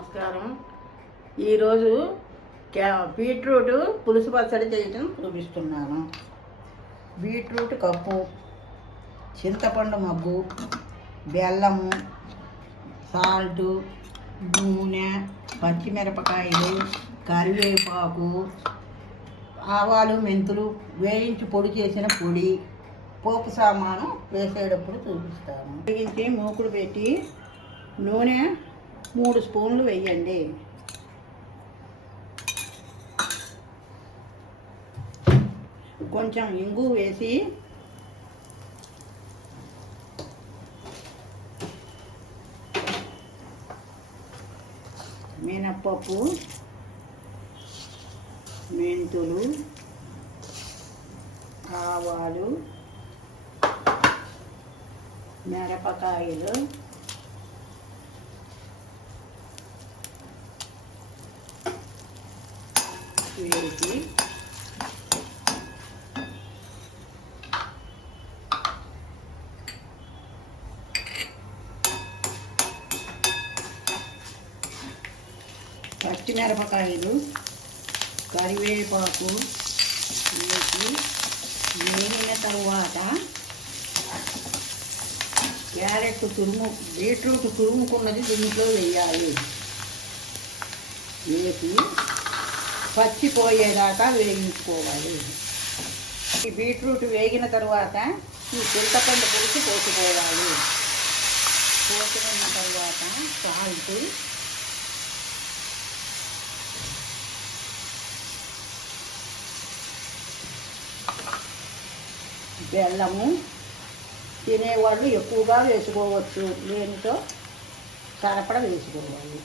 నమస్కారం. ఈరోజు బీట్రూట్ పులుసు పచ్చడి చేయటం చూపిస్తున్నాను. బీట్రూట్ కప్పు, చింతపండు మగ్గు, బెల్లము, సాల్టు, నూనె, పచ్చిమిరపకాయలు, కరివేపాకు, ఆవాలు, మెంతులు వేయించి పొడి చేసిన పొడి, పోపు సామాను వేసేటప్పుడు చూపిస్తాను. వేయించి మూకుడు పెట్టి నూనె 3 స్పూన్లు వేయండి. కొంచెం ఇంగు వేసి మినప్పప్పు, మెంతులు, ఆవాలు, మిరపకాయలు, వేసి పచ్చిమిరపకాయలు, కరివేపాకు వేసి వేగిన తరువాత క్యారెట్ బీట్రూట్ తురుముకున్నది దీంట్లో వేయాలి. వేసి పచ్చిపోయేదాకా వేయించుకోవాలి. ఈ బీట్రూట్ వేగిన తరువాత ఈ చింతపండు పులుసు పోసుకోవాలి. పోసుకున్న తర్వాత సాల్ట్, బెల్లము తినేవాళ్ళు ఎక్కువగా వేసుకోవచ్చు, లేనితో సరపడా వేసుకోవాలి.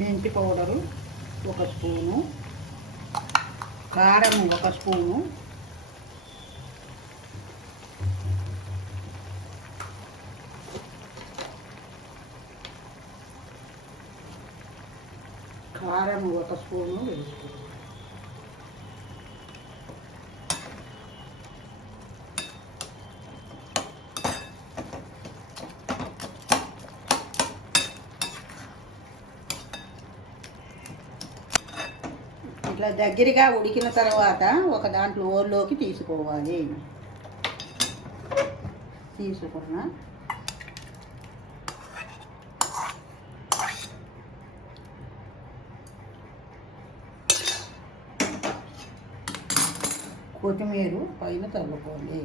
మెంతి పౌడరు 1 స్పూను, కారం 1 స్పూను, కారం 1 స్పూను వేసుకోవాలి. ఇట్లా దగ్గరగా ఉడికిన తర్వాత ఒక దాంట్లో ఓర్లోకి తీసుకోవాలి. తీసుకున్న కొత్తిమీర పైన చల్లుకోవాలి.